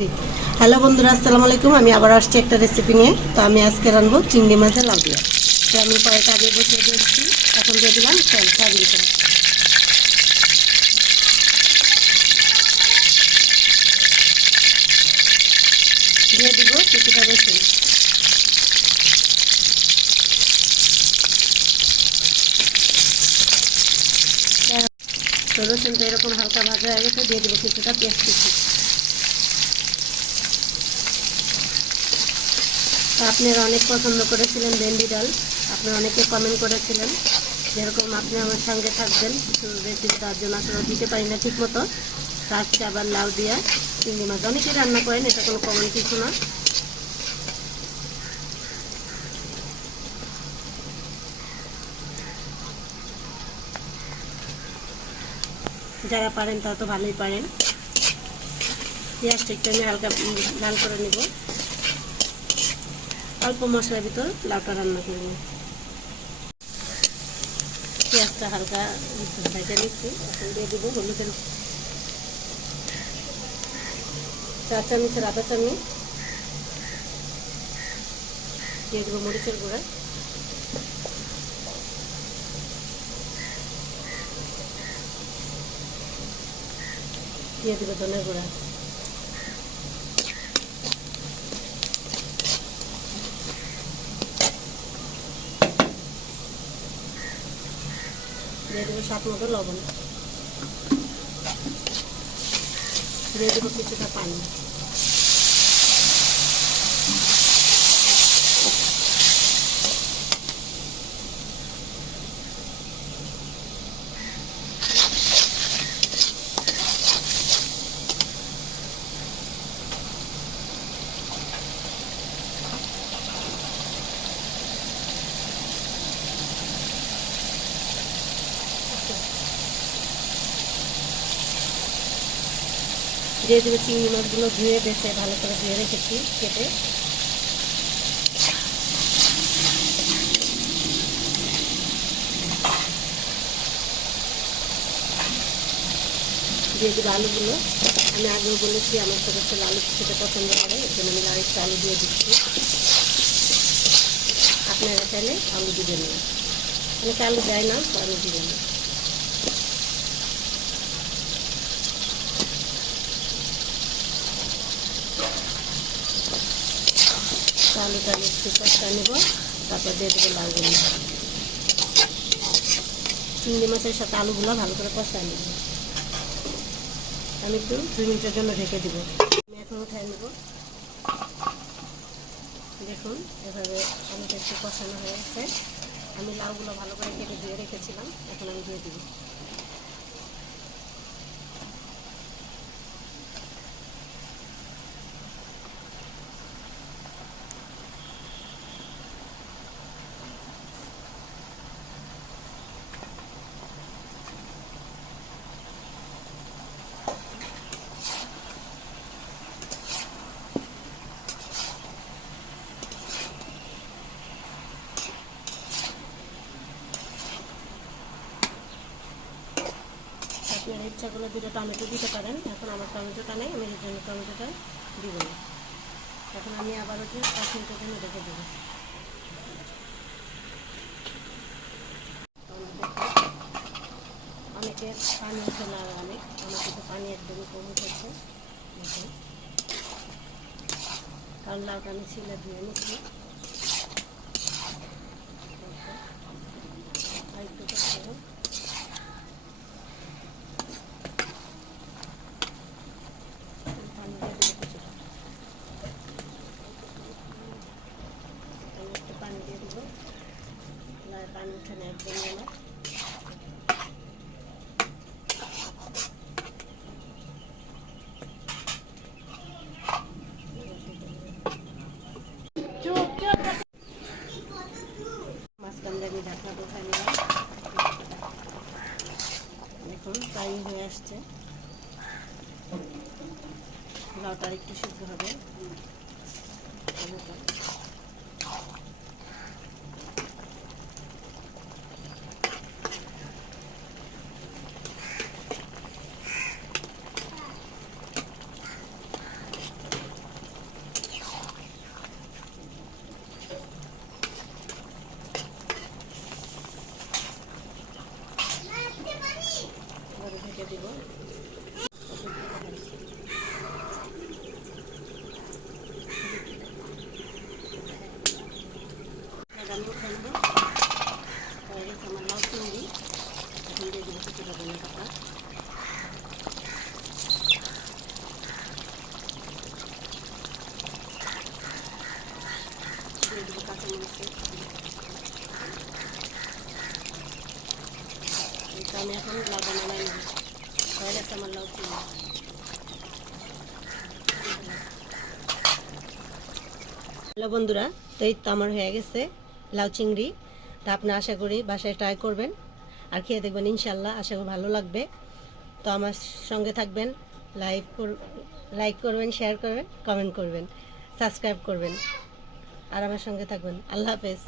Hello বন্ধুরা, আসসালামু আলাইকুম। আমি আবার আসছি একটা রেসিপি নিয়ে। তো আমি আজকে রান্নাবো চিংড়ি মাছের লাউ দিয়া। তো আমি কড়াইটা আগে বসিয়ে দিয়েছি, এখন দিয়ে দিলাম তেল, সয়াবিন তেল। দিয়ে দিব কিছুটা রসুন। তো রসুনটা এরকম হালকা ভাজা হয়ে গেছে, দিয়ে দিব কিছুটা পেঁয়াজ কুচি। তো আপনারা অনেক পছন্দ করেছিলেন ভেন্ডি ডাল, আপনারা অনেকে কমেন্ট করেছিলেন যেরকম আপনি আমার সঙ্গে থাকবেন কিছু রেসিপি তার জন্য আসলে দিতে পারি না ঠিক মতো। তো আজকে আবার লাউ দিয়া চিংড়ি মাছ অনেকেই রান্না করেন, এটা কোনো কমন কিছু না। যারা পারেন তারা তো ভালোই পারেন। পেঁয়াজটা একটু আমি হালকা লাল করে নেব, অল্প মশলার ভিতর লাউটা রান্না করব। পেঁয়াজটা হালকা ভেজে নিচ্ছি, এখন দিয়ে দেবো হলুদের 4 চামচের আধা চামচ, দিয়ে দেবো মরিচের গুঁড়া, দিয়ে দেবো ধনের গুঁড়া, দিয়ে দেবো স্বাদ মতো লবণ, দিয়ে দেবো কিছুটা পানি। দিয়ে দেবো চিংড়ি মাছগুলো ধুয়ে বেছে ভালো করে ধুয়ে রেখেছি কেটে। দিয়ে দেবো আলুগুলো। আমি আগেও বলেছি আমার ছোটো ছোটো আলু খেতে পছন্দ করে, এর জন্য আমি আরেকটা আলু দিয়ে দিচ্ছি। আপনারা চাইলে আলু দিবেন না, অনেকে আলু দেয় না, তো আলু দিবেন না। আলুটা একটু কষা নেব, তারপর দিয়ে দেবো লাউগুলো। চিংড়ি মাছের সাথে আলুগুলো ভালো করে কষা নেব। আমি একটু 2 মিনিটের জন্য ঢেকে দেব। আমি এখন উঠাই নেব। দেখুন এভাবে আলুটা একটু কষানো হয়ে গেছে। আমি লাউগুলো ভালো করে কেটে ধুয়ে রেখেছিলাম, এখন আমি দিয়ে দিব। আপনার ইচ্ছা করলে দুটো টমেটো দিতে পারেন, এখন আমার টমেটোটা নেই, আমি এই জন্য টমেটোটা দিব না। এখন আমি আবার ওটা 5 মিনিটের জন্য রেখে দেবো। অনেকে পানি উঠে না, অনেক আমার কিন্তু পানি একদমই কম উঠেছে, কারণ লাউটা আমি ছিলে ধুয়ে নিচ্ছি। আর একটু করতে পানি দিয়ে দেবো, পানি উঠে না একদমই আমার। মাঝখান দিয়ে আমি ঢাকনা উঠাই নিলাম। দেখুন প্রায় হয়ে আসছে, লাউটা একটু সিদ্ধ হবে। গেছে। তো আমি এখন লাউটা নামাই নেব। হয়ে গেছে আমার লাউ চিংড়ি। হ্যালো বন্ধুরা, তো এই তো আমার হয়ে গেছে লাউ চিংড়ি। তা আপনি আশা করি বাসায় ট্রাই করবেন আর খেয়ে দেখবেন, ইনশাল্লাহ আশা করি ভালো লাগবে। তো আমার সঙ্গে থাকবেন, লাইক করবেন, শেয়ার করবেন, কমেন্ট করবেন, সাবস্ক্রাইব করবেন আর আমার সঙ্গে থাকবেন। আল্লাহ হাফেজ।